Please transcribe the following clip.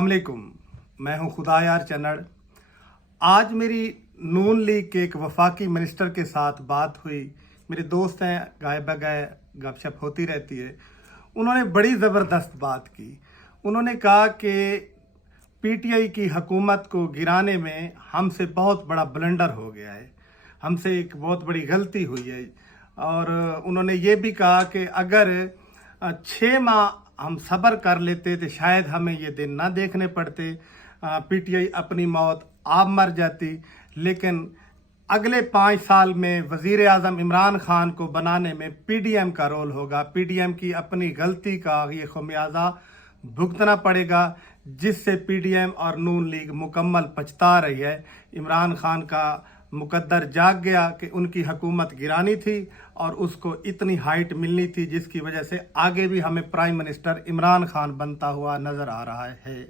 अलैकुम, मैं हूं खुदायार चन्नड़। आज मेरी नून लीग के एक वफाकी मिनिस्टर के साथ बात हुई। मेरे दोस्त हैं, गाय बगाए गपशप होती रहती है। उन्होंने बड़ी ज़बरदस्त बात की। उन्होंने कहा कि पीटीआई की हुकूमत को गिराने में हमसे बहुत बड़ा ब्लंडर हो गया है, हमसे एक बहुत बड़ी गलती हुई है। और उन्होंने ये भी कहा कि अगर 6 माह हम सब्र कर लेते तो शायद हमें ये दिन ना देखने पड़ते, पीटीआई अपनी मौत आप मर जाती। लेकिन अगले 5 साल में वज़ीर आज़म इमरान खान को बनाने में पीडीएम का रोल होगा। पीडीएम की अपनी गलती का ये खमियाजा भुगतना पड़ेगा, जिससे पीडीएम और नून लीग मुकम्मल पछता रही है। इमरान खान का मुकद्दर जाग गया कि उनकी हुकूमत गिरानी थी और उसको इतनी हाइट मिलनी थी जिसकी वजह से आगे भी हमें प्राइम मिनिस्टर इमरान खान बनता हुआ नज़र आ रहा है।